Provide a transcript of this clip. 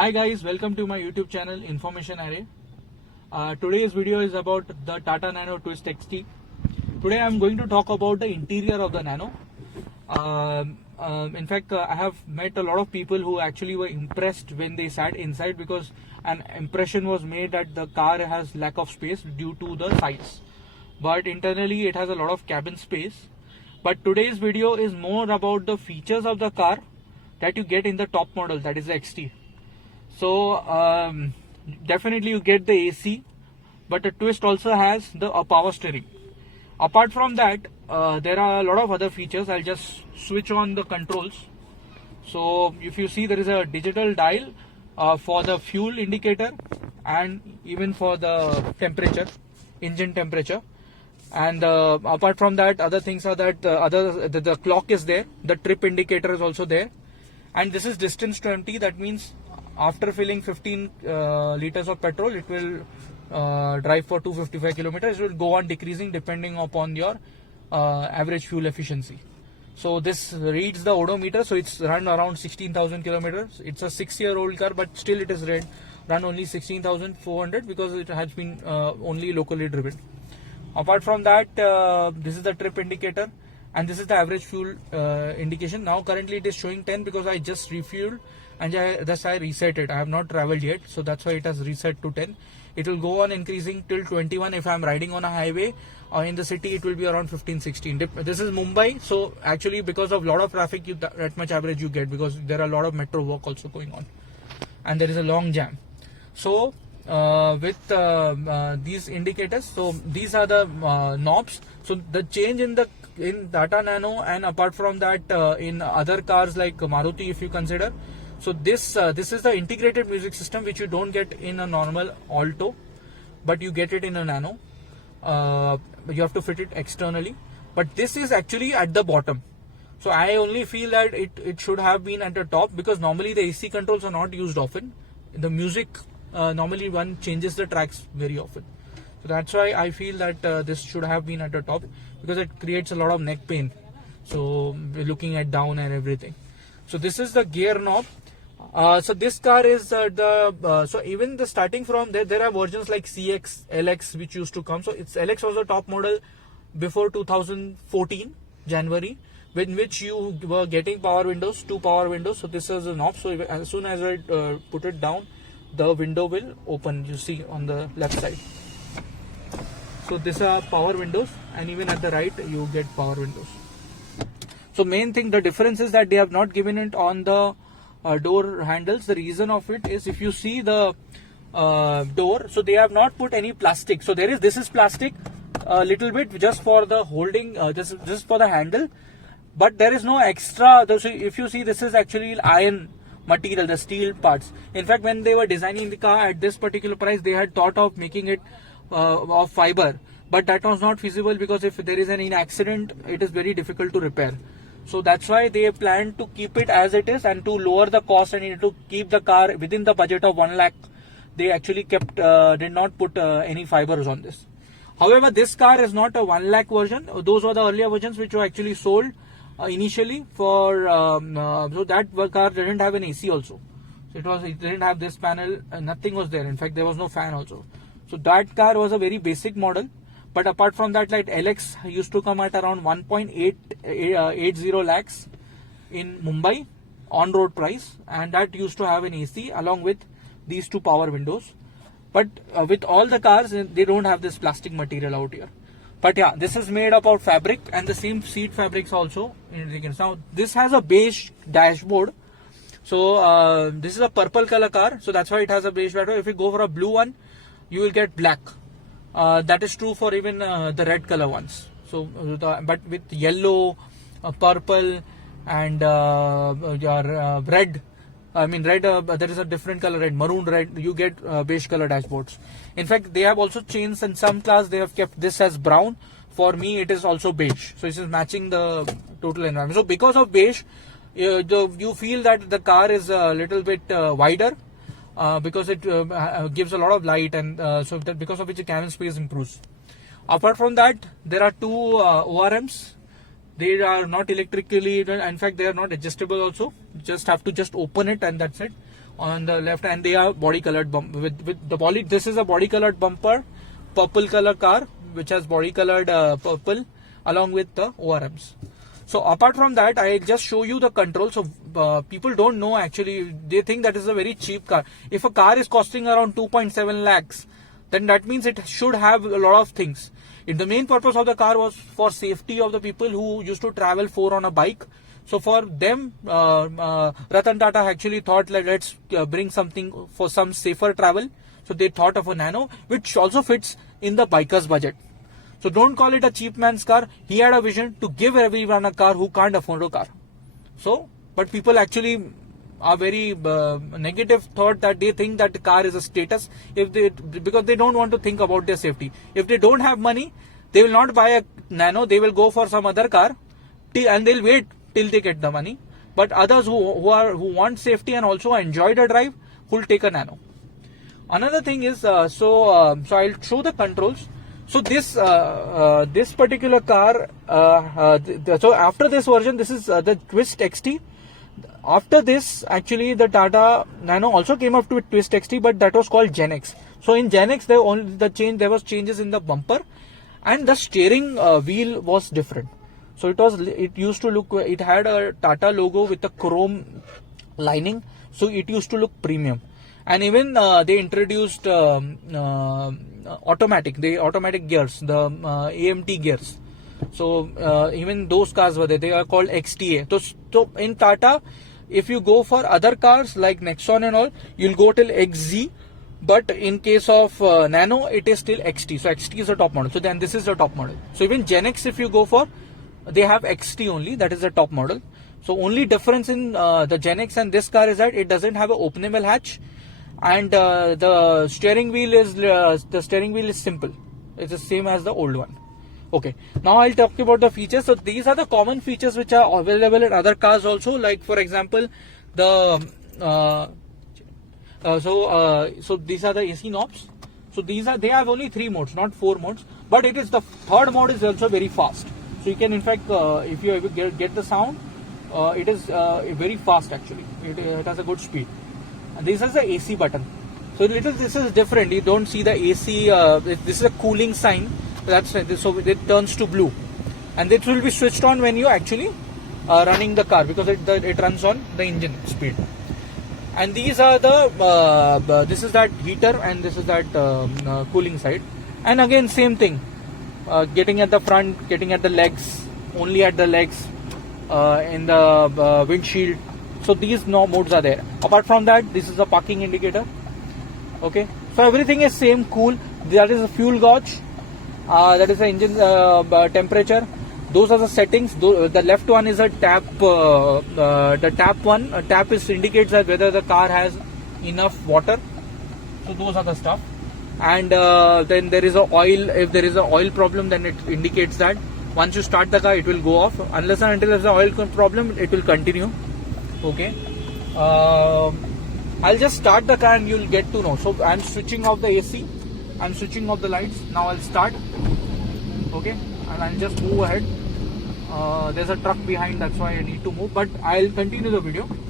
Hi guys, welcome to my YouTube channel Information Array. Today's video is about the Tata Nano Twist XT. Today I am going to talk about the interior of the Nano. In fact, I have met a lot of people who actually were impressed when they sat inside because an impression was made that the car has lack of space due to the size. But internally it has a lot of cabin space. But today's video is more about the features of the car that you get in the top model, that is the XT. So definitely you get the AC, but the Twist also has the power steering. Apart from that, there are a lot of other features. I'll just switch on the controls. So if you see, there is a digital dial for the fuel indicator and even for the temperature, engine temperature. And apart from that, other things are that the clock is there, the trip indicator is also there, and this is distance to empty. That means after filling 15 liters of petrol, it will drive for 255 kilometers. It will go on decreasing depending upon your average fuel efficiency. So this reads the odometer, so it's run around 16,000 kilometers. It's a 6-year-old car, but still it is run only 16,400 because it has been only locally driven. Apart from that, this is the trip indicator, and this is the average fuel indication. Now currently it is showing 10 because I just refueled and thus I reset it. I have not traveled yet, so that's why it has reset to 10. It will go on increasing till 21 if I am riding on a highway, or in the city it will be around 15-16. This is Mumbai, so actually because of lot of traffic, that much average you get, because there are a lot of metro work also going on and there is a long jam. So with these indicators, so these are the knobs. So the change in Tata Nano, and apart from that in other cars like Maruti, if you consider, so this is the integrated music system which you don't get in a normal Alto, but you get it in a Nano. You have to fit it externally, but this is actually at the bottom. So I only feel that it should have been at the top, because normally the AC controls are not used often. The music, normally one changes the tracks very often. So that's why I feel that this should have been at the top, because it creates a lot of neck pain. So we're looking at down and everything. So this is the gear knob. So this car is so even the starting from there are versions like CX, LX which used to come. So it's LX was the top model before 2014 January, in which you were getting power windows, 2 power windows. So this is a knob. So as soon as I put it down, the window will open. You see on the left side. So these are power windows, and even at the right you get power windows. So main thing, the difference is that they have not given it on the door handles. The reason of it is, if you see the door, so they have not put any plastic. So this is plastic a little bit just for the holding, just for the handle, but there is no extra. So if you see, this is actually iron material, the steel parts. In fact, when they were designing the car at this particular price, they had thought of making it of fiber, but that was not feasible, because if there is any accident, it is very difficult to repair. So that's why they planned to keep it as it is, and to lower the cost and to keep the car within the budget of 1 lakh. They actually did not put any fibers on this. However, this car is not a 1 lakh version. Those were the earlier versions which were actually sold initially for. So that car didn't have an AC also. So it didn't have this panel. Nothing was there. In fact, there was no fan also. So that car was a very basic model. But apart from that, like LX used to come at around 1.80 lakhs in Mumbai on road price, and that used to have an AC along with these 2 power windows. But with all the cars, they don't have this plastic material out here. But yeah, this is made up of fabric, and the same seat fabrics also. Now this has a beige dashboard. So this is a purple color car, so that's why it has a beige dashboard. If you go for a blue one, you will get black. That is true for even the red color ones. So but with yellow, purple, and your red, red, there is a different color red, maroon red, you get beige color dashboards. In fact, they have also changed. In some class they have kept this as brown. For me it is also beige, so this is matching the total environment. So because of beige, you feel that the car is a little bit wider, because it gives a lot of light, and so that because of which the cabin space improves. Apart from that, there are 2 ORMs. They are not electrically, in fact they are not adjustable also. You just have to open it, and that's it. on the left, and they are body colored with the body. This is a body colored bumper, purple color car which has body colored purple along with the ORMs. So apart from that, I just show you the control. So people don't know, actually they think that is a very cheap car. If a car is costing around 2.7 lakhs, then that means it should have a lot of things. The main purpose of the car was for safety of the people who used to travel on a bike. So for them, Ratan Tata actually thought, let's bring something for some safer travel. So they thought of a Nano, which also fits in the biker's budget. So don't call it a cheap man's car. He had a vision to give everyone a car who can't afford a car. So, but people actually are very negative thought, that they think that the car is a status, because they don't want to think about their safety. If they don't have money, they will not buy a Nano. They will go for some other car, and they'll wait till they get the money. But others who want safety and also enjoy the drive will take a Nano. Another thing is, so I'll show the controls. So this particular car, so after this version, this is the Twist XT. After this, actually the Tata Nano also came up with Twist XT, but that was called GenX. So in GenX, there was changes in the bumper, and the steering wheel was different. So it used to look, it had a Tata logo with a chrome lining, so it used to look premium. And even they introduced automatic gears, the AMT gears. So even those cars were there. They are called XTA. So in Tata, if you go for other cars like Nexon and all, you'll go till XZ. But in case of Nano, it is still XT. So XT is the top model. So then this is the top model. So even GenX, if you go for, they have XT only. That is the top model. So only difference in the GenX and this car is that it doesn't have an openable hatch, and the steering wheel is simple. It's the same as the old one. Okay, now I'll talk about the features. So these are the common features which are available in other cars also. Like for example, the so these are the AC knobs. So they have only 3 modes, not 4 modes. But it is the third mode is also very fast. So you can, in fact, if you ever get the sound, it is very fast actually. It has a good speed. And this is the AC button. So this is different. You don't see the AC. This is a cooling sign. So it turns to blue, and it will be switched on when you actually running the car, because it runs on the engine speed. And these are this is that heater, and this is that cooling side. And again, same thing. Getting at the front, getting at the legs, only at the legs, in the windshield. So these modes are there. Apart from that, this is the parking indicator. Okay, so everything is same. Cool. That is a fuel gauge. That is the engine temperature. Those are the settings. The left one is a tap. The tap one. Tap indicates that whether the car has enough water. So those are the stuff. And then there is a oil. If there is an oil problem, then it indicates that. Once you start the car, it will go off. Unless and until there is an oil problem, it will continue. Okay. I'll just start the car and you'll get to know. So I'm switching off the AC. I'm switching off the lights. Now I'll start. Okay. And I'll just move ahead. There's a truck behind, that's why I need to move. But I'll continue the video.